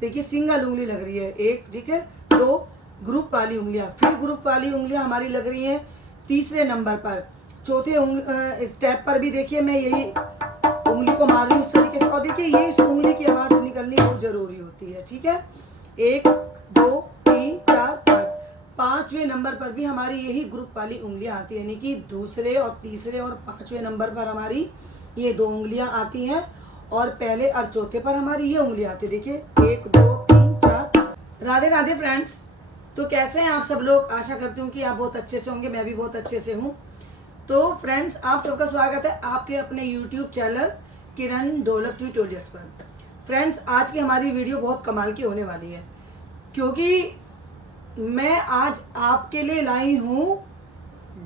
देखिए सिंगल उंगली लग रही है एक, ठीक है। दो ग्रुप वाली उंगलियां, फिर ग्रुप वाली उंगलियां हमारी लग रही हैं तीसरे नंबर पर। चौथे स्टेप पर भी देखिए मैं यही उंगली को मार रही हूँ इस तरीके से, और देखिए ये इस उंगली की आवाज निकलनी बहुत जरूरी होती है, ठीक है। एक, दो, तीन, चार, पाँच। पांचवें नंबर पर भी हमारी यही ग्रुप वाली उंगलियां आती है, यानी कि दूसरे और तीसरे और पांचवें नंबर पर हमारी ये दो उंगलियां आती हैं, और पहले और चौथे पर हमारी ये उंगलियां आती है। देखिए एक, दो, तीन, चार। राधे राधे फ्रेंड्स। तो कैसे हैं आप सब लोग? आशा करती हूँ कि आप बहुत अच्छे से होंगे, मैं भी बहुत अच्छे से हूँ। तो फ्रेंड्स, आप सबका स्वागत है आपके अपने यूट्यूब चैनल किरण ढोलक ट्यूटोरियल्स पर। फ्रेंड्स, आज की हमारी वीडियो बहुत कमाल की होने वाली है, क्योंकि मैं आज आपके लिए लाई हूँ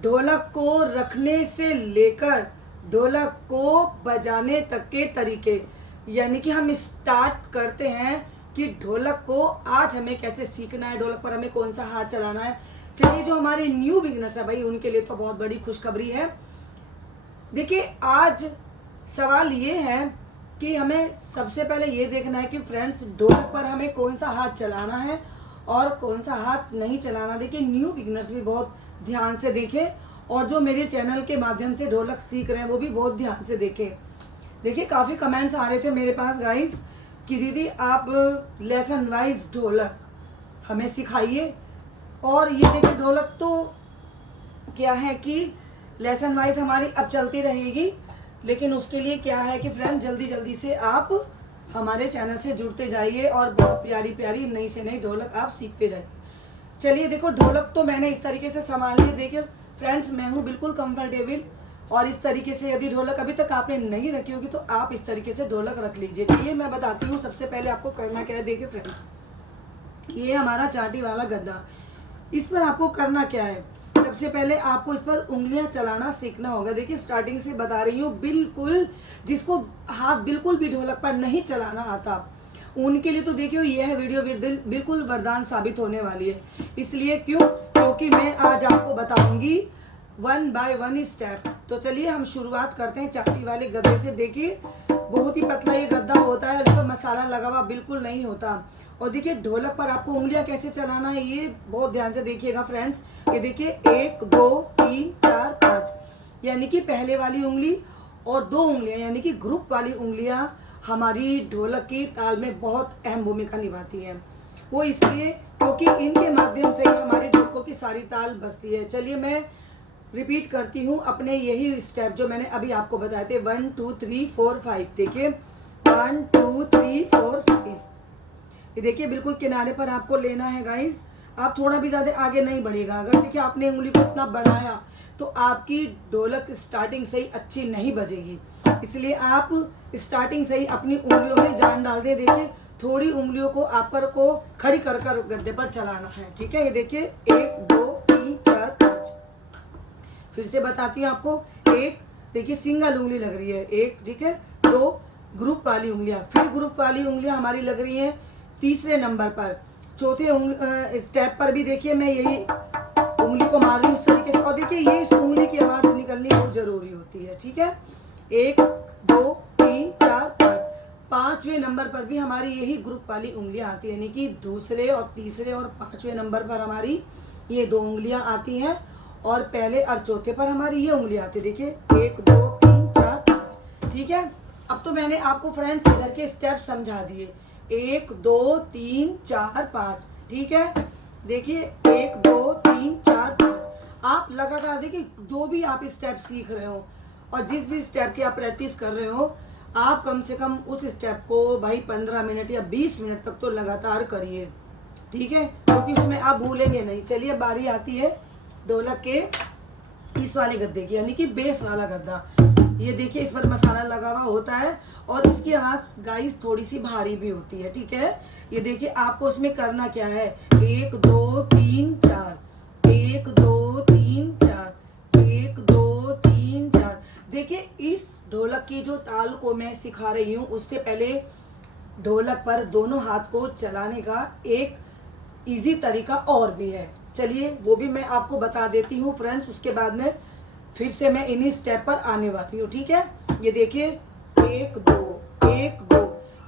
ढोलक को रखने से लेकर ढोलक को बजाने तक के तरीके। यानी कि हम स्टार्ट करते हैं कि ढोलक को आज हमें कैसे सीखना है, ढोलक पर हमें कौन सा हाथ चलाना है। चलिए, जो हमारे न्यू बिगिनर्स है भाई, उनके लिए तो बहुत बड़ी खुशखबरी है। देखिए, आज सवाल ये है कि हमें सबसे पहले ये देखना है कि फ्रेंड्स, ढोलक पर हमें कौन सा हाथ चलाना है और कौन सा हाथ नहीं चलाना। देखिए, न्यू बिगिनर्स भी बहुत ध्यान से देखें, और जो मेरे चैनल के माध्यम से ढोलक सीख रहे हैं वो भी बहुत ध्यान से देखें। देखिए, काफ़ी कमेंट्स आ रहे थे मेरे पास गाइस कि दीदी आप लेसन वाइज ढोलक हमें सिखाइए। और ये देखिए, ढोलक तो क्या है कि लेसन वाइज हमारी अब चलती रहेगी, लेकिन उसके लिए क्या है कि फ्रेंड, जल्दी जल्दी से आप हमारे चैनल से जुड़ते जाइए और बहुत प्यारी प्यारी नई से नई ढोलक आप सीखते जाइए। चलिए देखो, ढोलक तो मैंने इस तरीके से संभाल ली। देखिए फ्रेंड्स, मैं हूँ बिल्कुल कंफर्टेबल, और इस तरीके से यदि ढोलक अभी तक आपने नहीं रखी होगी तो आप इस तरीके से ढोलक रख लीजिए। चलिए मैं बताती हूँ सबसे पहले आपको करना क्या है। देखिए फ्रेंड्स, ये हमारा चाटी वाला गद्दा, इस पर आपको करना क्या है। सबसे पहले आपको इस पर उंगलियां चलाना सीखना होगा। देखिए, स्टार्टिंग से बता रही हूँ, बिल्कुल जिसको हाथ बिल्कुल भी ढोलक पर नहीं चलाना आता उनके लिए तो देखिए यह वीडियो बिल्कुल वरदान साबित होने वाली है। इसलिए क्योंकि मैं आज आपको बताऊंगी 1 बाय 1 स्टेप। तो चलिए हम शुरुआत करते हैं चाटी वाले गद्दे से। देखिए, बहुत ही पतला ये गद्दा होता है, इस पर मसाला लगा हुआ बिल्कुल नहीं होता। और देखिए, ढोलक पर आपको उंगलियां कैसे चलाना है ये बहुत ध्यान से देखिएगा फ्रेंड्स। ये देखिए 1, 2, 3, 4, 5, यानी कि पहले वाली उंगली और दो उंगलियां यानी कि ग्रुप वाली उंगलियां हमारी ढोलक की ताल में बहुत अहम भूमिका निभाती है। वो इसलिए क्योंकि इनके माध्यम से ही हमारी ढोलकों की सारी ताल बजती है। चलिए मैं रिपीट करती हूँ अपने यही स्टेप जो मैंने अभी आपको बताए थे, 1, 2, 3, 4, 5। देखिए 1, 2, 3, 4, 5। ये देखिए, बिल्कुल किनारे पर आपको लेना है गाइस। आप थोड़ा भी ज्यादा आगे नहीं बढ़ेगा। अगर देखिए आपने उंगली को इतना बढ़ाया तो आपकी ढोलक स्टार्टिंग से ही अच्छी नहीं बजेगी। इसलिए आप स्टार्टिंग से ही अपनी उंगलियों में जान डाल दे। देखिए, थोड़ी उंगलियों को आपकर को खड़ी कर कर गद्दे पर चलाना है, ठीक है। ये देखिए 1, 2, 3, 4, 5। फिर से बताती हूँ आपको। एक, देखिए सिंगल उंगली लग रही है एक, ठीक है। दो ग्रुप वाली उंगलियां, फिर ग्रुप वाली उंगलियां हमारी लग रही हैं तीसरे नंबर पर। चौथे स्टेप पर भी देखिए मैं यही उंगली को मार रही हूँ इस तरीके से, और देखिए ये इस उंगली की आवाज निकलनी बहुत जरूरी होती है, ठीक है। 1, 2, 3, 4, 5। पांचवें नंबर पर भी हमारी यही ग्रुप वाली उंगलियां आती है, यानी कि दूसरे और तीसरे और पांचवें नंबर पर हमारी ये दो उंगलियां आती हैं, और पहले और चौथे पर हमारी ये उंगलियां आती है। देखिए 1, 2, 3, 4, 5, ठीक है। अब तो मैंने आपको फ्रेंड्स इधर के स्टेप समझा दिए, 1, 2, 3, 4, 5, ठीक है। देखिए 1, 2, 3, 4, 5। आप लगातार देखिए, जो भी आप स्टेप सीख रहे हो और जिस भी स्टेप की आप प्रैक्टिस कर रहे हो, आप कम से कम उस स्टेप को भाई 15 मिनट या 20 मिनट तक तो लगातार करिए, ठीक है, क्योंकि उसमें आप भूलेंगे नहीं। चलिए बारी आती है ढोलक के इस वाले गद्दे की, यानी कि बेस वाला गद्दा। ये देखिए, इस पर मसाला लगा हुआ होता है और इसकी आवाज गाइस थोड़ी सी भारी भी होती है, ठीक है। ये देखिए, आपको उसमें करना क्या है, 1, 2, 3, 4, 1, 2, 3, 4, 1, 2, 3, 4। देखिए, इस ढोलक की जो ताल को मैं सिखा रही हूँ, उससे पहले ढोलक पर दोनों हाथ को चलाने का एक इजी तरीका और भी है। चलिए वो भी मैं आपको बता देती हूँ फ्रेंड्स, उसके बाद में फिर से मैं इन्हीं स्टेप पर आने वाली हूँ, ठीक है। ये देखिए 1, 2, 1, 2,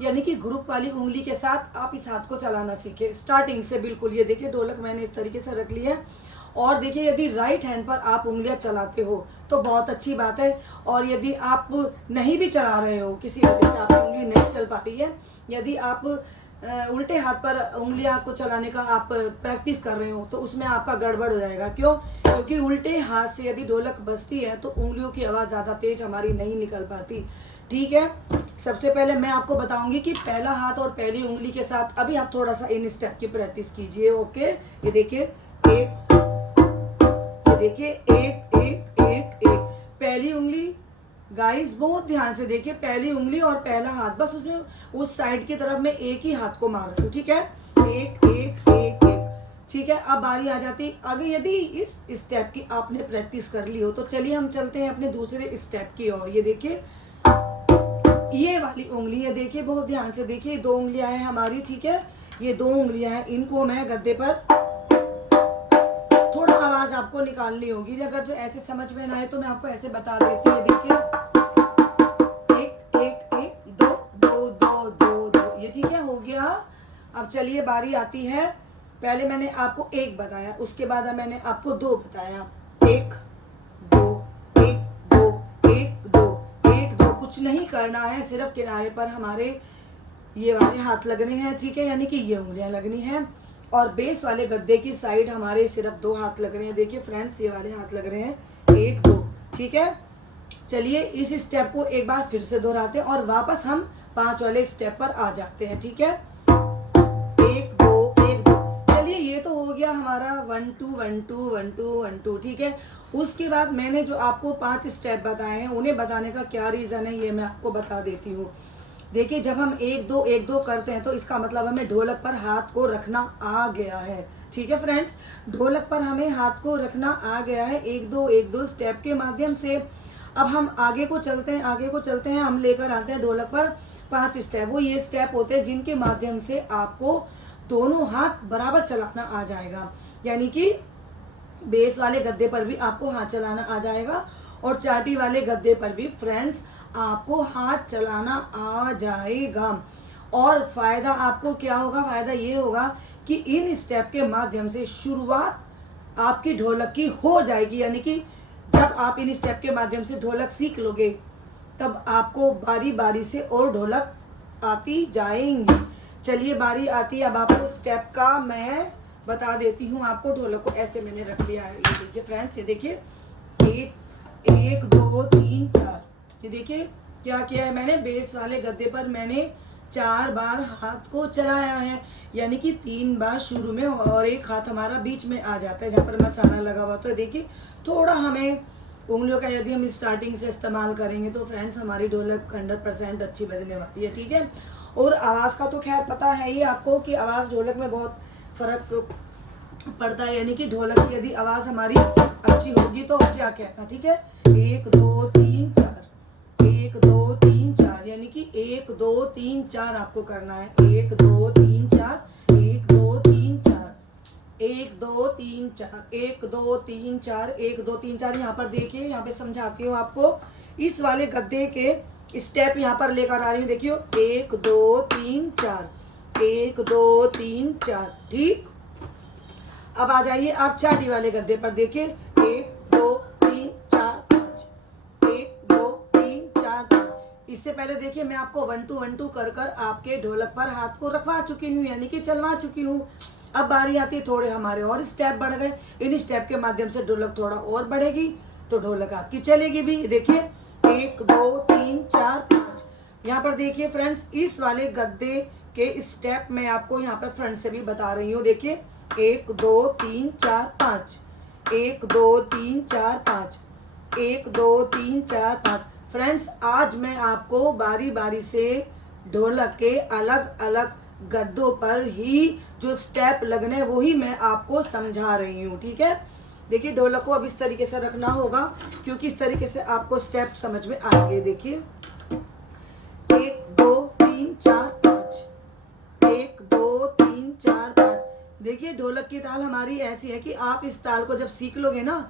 यानी कि ग्रुप वाली उंगली के साथ आप इस हाथ को चलाना सीखें स्टार्टिंग से। बिल्कुल ये देखिए ढोलक मैंने इस तरीके से रख ली है। और देखिए यदि राइट हैंड पर आप उंगलियां चलाते हो तो बहुत अच्छी बात है, और यदि आप नहीं भी चला रहे हो, किसी वजह से आपकी उंगली नहीं चल पा रही है, यदि आप उल्टे हाथ पर उंगलियां को चलाने का आप प्रैक्टिस कर रहे हो तो उसमें आपका गड़बड़ हो जाएगा। क्यों? क्योंकि उल्टे हाथ से यदि ढोलक बजती है तो उंगलियों की आवाज़ ज़्यादा तेज हमारी नहीं निकल पाती। ठीक है, सबसे पहले मैं आपको बताऊंगी कि पहला हाथ और पहली उंगली के साथ अभी आप थोड़ा सा इन स्टेप की प्रैक्टिस कीजिए। ओके, ये देखिए एक, ये देखिए एक एक एक एक, पहली उंगली। गाइस बहुत ध्यान से देखिए, पहली उंगली और पहला हाथ, बस उसमें उस साइड की तरफ मैं एक ही हाथ को मार रही हूँ। ठीक है, एक एक एक एक। ठीक है, अब बारी आ जाती आगे। यदि इस स्टेप की आपने प्रैक्टिस कर ली हो तो चलिए हम चलते हैं अपने दूसरे स्टेप की ओर। ये देखिए ये वाली उंगली है, देखिए बहुत ध्यान से देखिए, दो उंगलियां हैं हमारी। ठीक है, ये दो उंगलियां हैं, इनको मैं गद्दे पर, थोड़ा आवाज आपको निकालनी होगी, अगर जो ऐसे समझ में ना आए तो मैं आपको ऐसे बता देती हूँ। देखिए एक एक एक, दो दो दो दो दो, ये ठीक है, हो गया। अब चलिए बारी आती है, पहले मैंने आपको एक बताया, उसके बाद मैंने आपको दो बताया। एक दो एक दो एक दो एक दो, कुछ नहीं करना है, सिर्फ किनारे पर हमारे ये वाले हाथ लगने हैं। ठीक है, यानी कि ये उंगलियां लगनी हैं, और बेस वाले गद्दे की साइड हमारे सिर्फ दो हाथ लग रहे हैं। देखिए फ्रेंड्स ये वाले हाथ लग रहे हैं, एक दो। ठीक है, चलिए इस स्टेप को एक बार फिर से दोहराते हैं और वापस हम 5 वाले स्टेप पर आ जाते हैं। ठीक है, एक दो एक दो। चलिए ये तो हो गया हमारा 1 2 1 2 1 2 1 2। ठीक है, उसके बाद मैंने जो आपको 5 स्टेप बताए हैं उन्हें बताने का क्या रीज़न है ये मैं आपको बता देती हूँ। देखिए जब हम एक दो करते हैं तो इसका मतलब हमें ढोलक पर हाथ को रखना आ गया है। ठीक है फ्रेंड्स, ढोलक पर हमें हाथ को रखना आ गया है एक दो स्टेप के माध्यम से। अब हम आगे को चलते हैं, हम लेकर आते हैं ढोलक पर 5 स्टेप। वो ये स्टेप होते हैं जिनके माध्यम से आपको दोनों हाथ बराबर चलाना आ जाएगा, यानी कि बेस वाले गद्दे पर भी आपको हाथ चलाना आ जाएगा और चाटी वाले गद्दे पर भी फ्रेंड्स आपको हाथ चलाना आ जाएगा। और फायदा आपको क्या होगा? फायदा ये होगा कि इन स्टेप के माध्यम से शुरुआत आपकी ढोलक की हो जाएगी, यानी कि जब आप इन स्टेप के माध्यम से ढोलक सीख लोगे तब आपको बारी बारी से और ढोलक आती जाएंगी। चलिए बारी आती है अब आपको स्टेप का, मैं बता देती हूँ आपको। ढोलक को ऐसे मैंने रख लिया है, ये देखिए फ्रेंड्स, ये देखिए एक दो तीन चार। ये देखिए क्या किया है मैंने, बेस वाले गद्दे पर मैंने 4 बार हाथ को चलाया है, यानी कि 3 बार शुरू में और एक हाथ हमारा बीच में आ जाता है जहाँ पर मसाला लगा हुआ। तो देखिए थोड़ा हमें उंगलियों का यदि हम स्टार्टिंग से इस्तेमाल करेंगे तो फ्रेंड्स हमारी ढोलक 100% अच्छी बजने वाली है। ठीक है, और आवाज़ का तो खैर पता है ही आपको कि आवाज़ ढोलक में बहुत फ़र्क पड़ता है, यानी कि ढोलक की यदि आवाज़ हमारी अच्छी होगी तो क्या कहना। ठीक है, 1 2 3 4, 1 2 3 4, यानी कि 1 2 3 4 आपको करना है। 1 2 3 4, 1 2 3 4, 1 2 3 4, 1 2 3 4, 1 2 3 4। यहाँ पर देखिए, यहाँ पे समझाती हूँ आपको, इस वाले गद्दे के स्टेप यहाँ पर लेकर आ रही हूँ। देखियो 1 2 3 4, 1 2 3 4। ठीक, अब आ जाइए आप चाटी वाले गद्दे पर। देखिए 1 2 3 4 5, 1 2 3 4 5। इससे पहले देखिए मैं आपको 1 2 1 2 कर कर आपके ढोलक पर हाथ को रखवा चुकी हूँ, यानी कि चलवा चुकी हूँ। अब बारी आती है, थोड़े हमारे और स्टेप बढ़ गए, इन स्टेप के माध्यम से ढोलक थोड़ा और बढ़ेगी तो ढोलक आपकी चलेगी भी। देखिए 1 2 3 4 5। यहाँ पर देखिए फ्रेंड्स, इस वाले गद्दे के स्टेप मैं आपको यहाँ पर फ्रंट से भी बता रही हूँ। देखिए 1 2 3 4 5, 1 2 3 4 5, 1 2 3 4 5। फ्रेंड्स आज मैं आपको बारी बारी से ढोलक के अलग अलग गद्दों पर ही जो स्टेप लगने वो ही मैं आपको समझा रही हूँ। ठीक है, देखिए ढोलक को अब इस तरीके से रखना होगा क्योंकि इस तरीके से आपको स्टेप समझ में आएंगे। देखिए 1 2 3 4 5, 1 2 3 4 5। देखिए ढोलक की ताल हमारी ऐसी है कि आप इस ताल को जब सीख लोगे ना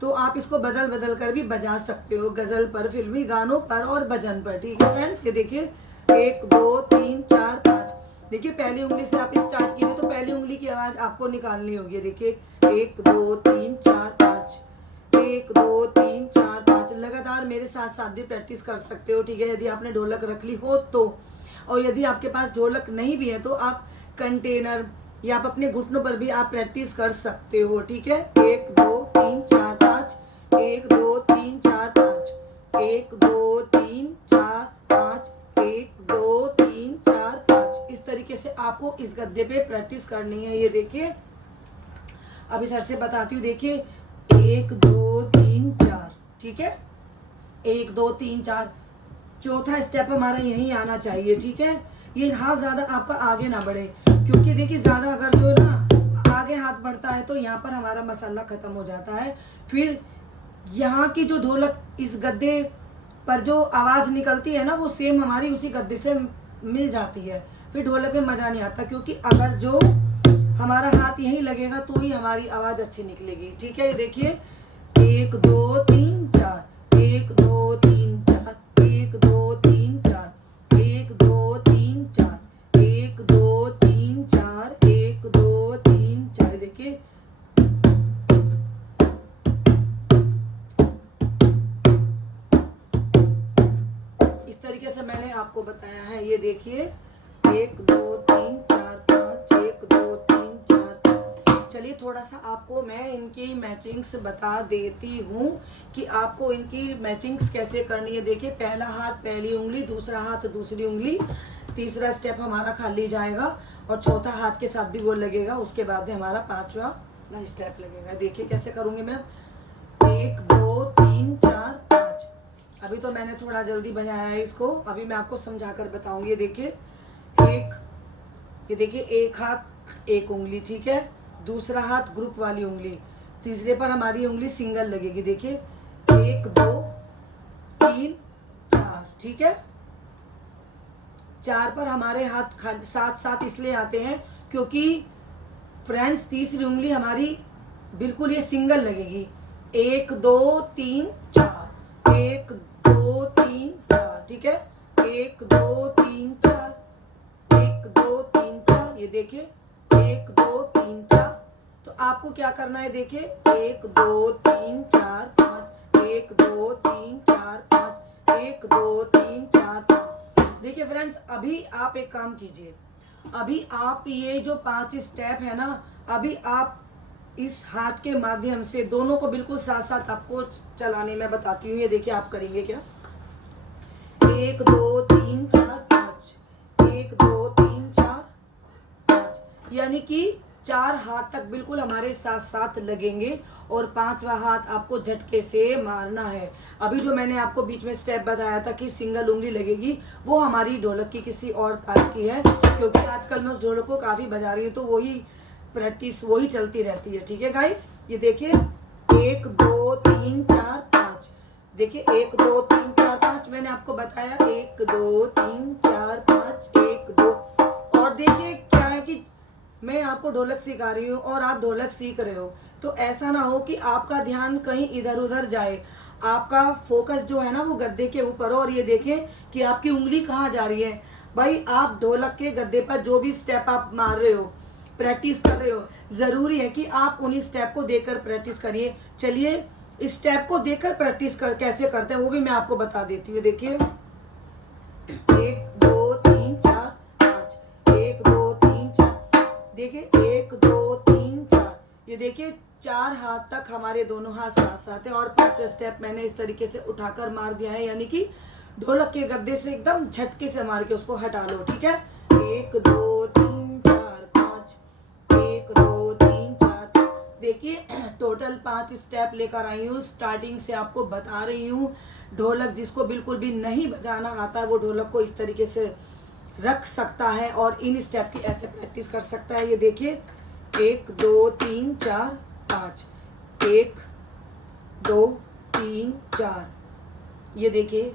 तो आप इसको बदल बदल कर भी बजा सकते हो, गजल पर, फिल्मी गानों पर और भजन पर। ठीक है फ्रेंड्स, ये देखिए 1 2 3 4 5। देखिए पहली उंगली से आप स्टार्ट कीजिए तो पहली उंगली की आवाज आपको निकालनी होगी। देखिए 1 2 3 4 5, 1 2 3 4 5। लगातार मेरे साथ साथ भी प्रैक्टिस कर सकते हो, ठीक है, यदि आपने ढोलक रख ली हो तो। और यदि आपके पास ढोलक नहीं भी है तो आप कंटेनर या आप अपने घुटनों पर भी आप प्रैक्टिस कर सकते हो, ठीक है। 1 2 3 4 5, 1 2 3 4 5, 1 2 3 4 5, 1 2 3 4 5। इस तरीके से आपको इस गद्दे पे प्रैक्टिस करनी है। ये देखिए अब इधर से बताती हूँ। देखिए 1 2 3 4, ठीक है, 1 2 3 4। चौथा स्टेप हमारा यहीं आना चाहिए, ठीक है। ये हाथ ज्यादा आपका आगे ना बढ़े, क्योंकि देखिए ज्यादा अगर जो ना आगे हाथ बढ़ता है तो यहाँ पर हमारा मसाला खत्म हो जाता है। फिर यहाँ की जो ढोलक इस गद्दे पर जो आवाज निकलती है ना वो सेम हमारी उसी गद्दे से मिल जाती है। फिर ढोलक में मजा नहीं आता, क्योंकि अगर जो हमारा हाथ यहीं लगेगा तो ही हमारी आवाज अच्छी निकलेगी, ठीक है। ये देखिए 1 2 3 4, 1 2 3 4, 1 2 3 4, 1 2 3 4, 1 2 3 4, 1 2 3 4। देखिए इस तरीके से मैंने आपको बताया है। ये देखिए 1 2 3 4 5, 1 2 3 4 5। चलिए थोड़ा सा आपको मैं इनकी मैचिंग्स बता देती हूँ कि आपको इनकी मैचिंग्स कैसे करनी है। देखिए पहला हाथ पहली उंगली, दूसरा हाथ दूसरी उंगली, तीसरा स्टेप हमारा खाली जाएगा और चौथा हाथ के साथ भी वो लगेगा। उसके बाद में हमारा पांचवा स्टेप लगेगा। देखिए कैसे करूंगी मैं। 1 2 3 4 5। अभी तो मैंने थोड़ा जल्दी बजाया है इसको, अभी मैं आपको समझा कर बताऊंगी। ये देखिए एक हाथ एक उंगली, ठीक है, दूसरा हाथ ग्रुप वाली उंगली, तीसरे पर हमारी उंगली सिंगल लगेगी। देखिए 1 2 3 4, ठीक है। 4 पर हमारे हाथ साथ साथ इसलिए आते हैं क्योंकि फ्रेंड्स तीसरी उंगली हमारी बिल्कुल ये सिंगल लगेगी। 1 2 3 4, 1 2 3 4, ठीक है, 1 2 3 4, 1 2 3 4। ये देखिए 1 2 3 4। तो आपको क्या करना है, देखिए 1 2 3 4 5, 1 2 3 4 5, 1 2 3 4 5। देखिए फ्रेंड्स अभी आप एक काम कीजिए, अभी आप ये जो 5 स्टेप है ना, अभी आप इस हाथ के माध्यम से दोनों को बिल्कुल साथ साथ आपको चलाने में बताती हूँ। ये देखिए आप करेंगे क्या। 1 2 3 4 5, 1 2 3 4 5, यानी कि 4 हाथ तक बिल्कुल हमारे साथ साथ लगेंगे और 5वां हाथ आपको झटके से मारना है। अभी जो मैंने आपको बीच में स्टेप बताया था कि सिंगल उंगली लगेगी, वो हमारी ढोलक की किसी और तार की है, क्योंकि आजकल मैं उस ढोलक को काफी बजा रही हूँ तो वही प्रैक्टिस वही चलती रहती है, ठीक है गाइस। ये देखिए 1 2 3 4 5। देखिए 1 2 3 4 5 मैंने आपको बताया, 1 2 3 4 5, 1 2। और देखिए क्या है कि मैं आपको ढोलक सिखा रही हूँ और आप ढोलक सीख रहे हो, तो ऐसा ना हो कि आपका ध्यान कहीं इधर उधर जाए। आपका फोकस जो है ना वो गद्दे के ऊपर हो। और ये देखें कि आपकी उंगली कहाँ जा रही है। भाई आप ढोलक के गद्दे पर जो भी स्टेप आप मार रहे हो, प्रैक्टिस कर रहे हो, जरूरी है कि आप उन्हीं स्टेप को देखकर प्रैक्टिस करिए। चलिए इस स्टेप को देखकर प्रैक्टिस कर कैसे करते हैं वो भी मैं आपको बता देती हूँ। देखिए 1 2 3 4 5, 1 2 3 4। देखिए 1 2 3 4। ये देखिए 4 हाथ तक हमारे दोनों हाथ साथ साथ है और 5वां स्टेप मैंने इस तरीके से उठाकर मार दिया है, यानी कि ढोलक के गद्दे से एकदम झटके से मार के उसको हटा लो, ठीक है। 1 2 3 4 5, 1 2 3 4। देखिए टोटल 5 स्टेप लेकर आई हूँ, स्टार्टिंग से आपको बता रही हूँ। ढोलक जिसको बिल्कुल भी नहीं बजाना आता है वो ढोलक को इस तरीके से रख सकता है और इन स्टेप की ऐसे प्रैक्टिस कर सकता है। ये देखिए 1 2 3 4 5, 1 2 3 4। ये देखिए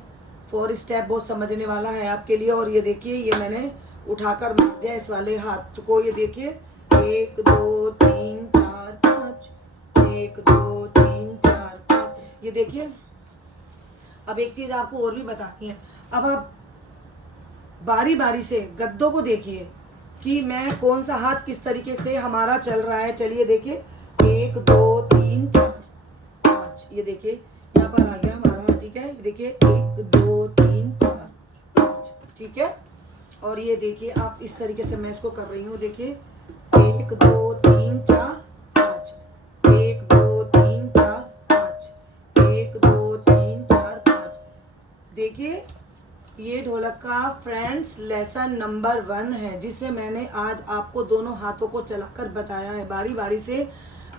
4 स्टेप बहुत समझने वाला है आपके लिए। और ये देखिए ये मैंने उठाकर मार दिया इस वाले हाथ को। ये देखिए 1 2 3 4 5, 1 2 3 4 5। ये देखिए अब एक चीज आपको और भी बतानी है। अब आप बारी बारी से गद्दों को देखिए कि मैं कौन सा हाथ किस तरीके से हमारा चल रहा है। चलिए देखिए 1 2 3 4 5, ये देखिए यहाँ पर आ गया हमारा हाथ, ठीक है। देखिए 1 2 3 4 5, ठीक है। और ये देखिए आप इस तरीके से मैं इसको कर रही हूँ, देखिए 1 2 3 4 5, 1 2 3 4 5, 1 2 3 4 5। देखिए ये ढोलक का फ्रेंड्स लेसन नंबर 1 है, जिसमें मैंने आज आपको दोनों हाथों को चलाकर बताया है। बारी बारी से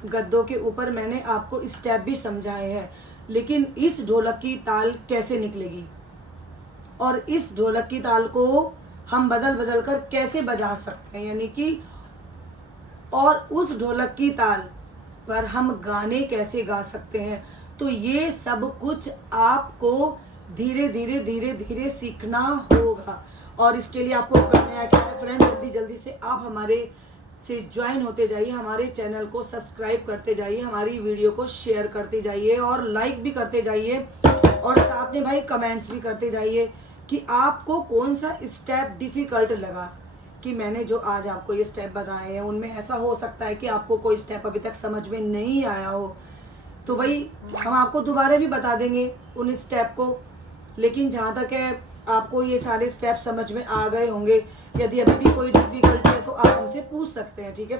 गद्दों के ऊपर मैंने आपको स्टेप भी समझाए हैं। लेकिन इस ढोलक की ताल कैसे निकलेगी और इस ढोलक की ताल को हम बदल बदल कर कैसे बजा सकते हैं, यानी कि और उस ढोलक की ताल पर हम गाने कैसे गा सकते हैं, तो ये सब कुछ आपको धीरे धीरे धीरे धीरे सीखना होगा। और इसके लिए आपको करना है क्या है फ्रेंड, जल्दी जल्दी से आप हमारे से ज्वाइन होते जाइए, हमारे चैनल को सब्सक्राइब करते जाइए, हमारी वीडियो को शेयर करते जाइए और लाइक भी करते जाइए, और साथ में भाई कमेंट्स भी करते जाइए कि आपको कौन सा स्टेप डिफिकल्ट लगा। कि मैंने जो आज आपको ये स्टेप बताए हैं उनमें ऐसा हो सकता है कि आपको कोई स्टेप अभी तक समझ में नहीं आया हो, तो भाई हम आपको दोबारा भी बता देंगे उन स्टेप को। लेकिन जहाँ तक है आपको ये सारे स्टेप समझ में आ गए होंगे। यदि अभी भी कोई डिफिकल्टी है तो आप हमसे पूछ सकते हैं, ठीक है।